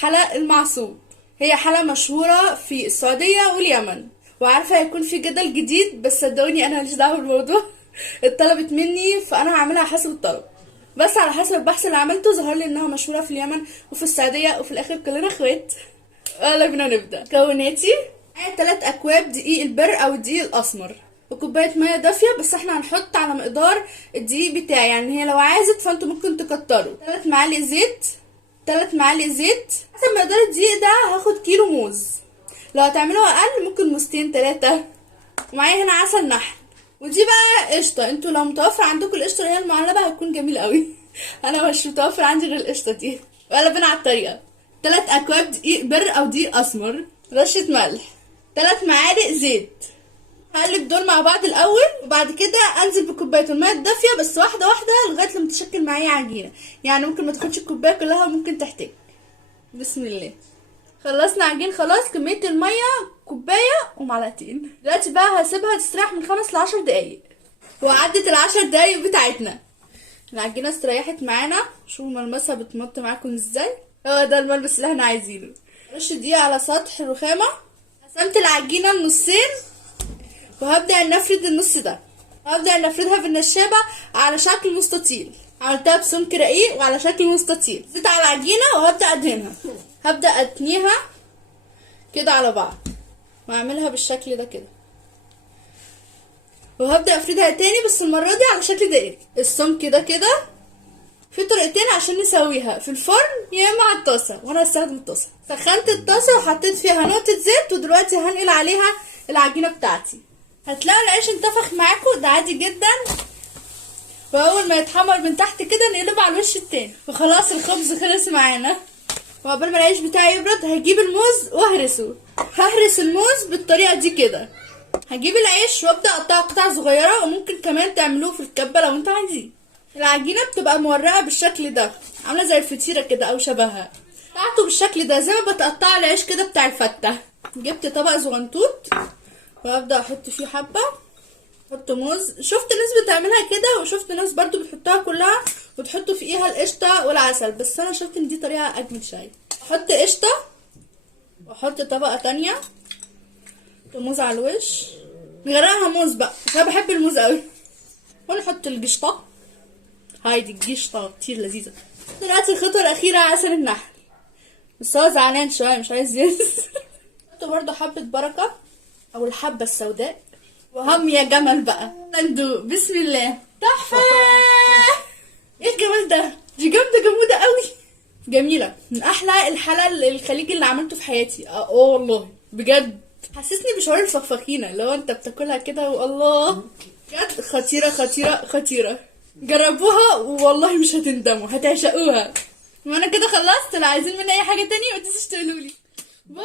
حلا المعصوب. هي حلا مشهورة في السعودية واليمن، وعارفة هيكون في جدل جديد، بس صدقوني انا ماليش دعوة بالموضوع. اتطلبت مني فانا هعملها حسب الطلب، بس على حسب البحث اللي عملته ظهر لي انها مشهورة في اليمن وفي السعودية، وفي الاخر كلنا اخوات. يلا بينا نبدأ. مكوناتي: معايا 3 اكواب دقيق البر او الدقيق الاسمر، وكوبايه ميه دافيه، بس احنا هنحط على مقدار الدقيق بتاعي، يعني هي لو عازت فانتوا ممكن تكتروا. 3 معالق زيت، 3 معالق زيت. حسب مقدار الدقيق ده هاخد كيلو موز، لو هتعملوها اقل ممكن موزتين 3. ومعايا هنا عسل نحل، ودي بقى قشطه. انتوا لو متوفر عندكم القشطه اللي هي المعلبه هتكون جميل قوي. انا مش متوفر عندي غير القشطه دي. ولا بينا على الطريقه. 3 اكواب دقيق بر او دقيق اسمر، رشه ملح، 3 معالق زيت. هقلب دول مع بعض الاول، وبعد كده انزل بكوبايه الميه الدافيه، بس واحده واحده لغايه لما تشكل معايا عجينه، يعني ممكن ما تاخدش الكوبايه كلها وممكن تحتاج. بسم الله. خلصنا عجين خلاص، كميه الميه كوبايه ومعلقتين. دلوقتي بقى هسيبها تستريح من 5 ل10 دقايق، وعدت ال10 دقايق بتاعتنا. العجينه استريحت معانا، شوفوا ملمسها بتمط معاكم ازاي. هو ده الملمس اللي احنا عايزينه. رش دقيق على سطح الرخامه. قسمت العجينه لنصين، وهبدأ نفرد النص ده، وهبدأ نفردها بالنشابة على شكل مستطيل. عملتها بسمك رقيق وعلى شكل مستطيل. زيت على العجينة وهبدأ ادهنها، هبدأ اتنيها كده على بعض، واعملها بالشكل ده كده، وهبدأ افردها تاني بس المرة دي على شكل دائري. السمك ده كده. في طريقتين عشان نسويها، في الفرن يا اما على الطاسة، وانا هستخدم الطاسة. سخنت الطاسة وحطيت فيها نقطة زيت، ودلوقتي هنقل عليها العجينة بتاعتي. هتلاقوا العيش انتفخ معاكم، ده عادي جدا، واول ما يتحمر من تحت كده نقلبه على الوش التاني. وخلاص الخبز خلص معانا. وقبل ما العيش بتاعي يبرد هجيب الموز واهرسه. ههرس الموز بالطريقه دي كده. هجيب العيش وابدا اقطعه قطع صغيره، وممكن كمان تعملوه في الكبه لو انتوا عايزين. العجينه بتبقى مورقه بالشكل ده، عامله زي الفطيره كده او شبهها. قطعته بالشكل ده زي ما بتقطع العيش كده بتاع الفته. جبت طبق صغنطوط وهبدأ احط فيه حبة. احط موز. شفت ناس بتعملها كده، وشفت ناس برضو بتحطها كلها وتحطوا فيها القشطة والعسل، بس انا شفت ان دي طريقة اجمل شوية. احط قشطة، واحط طبقة تانية، احط موز على الوش، نغرقها موز بقى عشان انا بحب الموز قوي. ونحط القشطة، هايدي القشطة كتير لذيذة. دلوقتي الخطوة الاخيرة عسل النحل، بس هو زعلان شوية مش عايز ينزل. احط برضو حبة بركة او الحبة السوداء، وهم يا جمل بقى ندوق. بسم الله. تحفة. ايه الجمال ده، دي جامدة جمودة قوي. جميلة، من احلى الحلل الخليجي اللي عملته في حياتي. والله بجد حسسني بشعور الفخفخينة، لو انت بتاكلها كده والله بجد خطيرة خطيرة خطيرة. جربوها والله مش هتندموا، هتعشقوها. وانا كده خلصت. لو عايزين مني اي حاجة تانية متنسوش تقولولي. باي.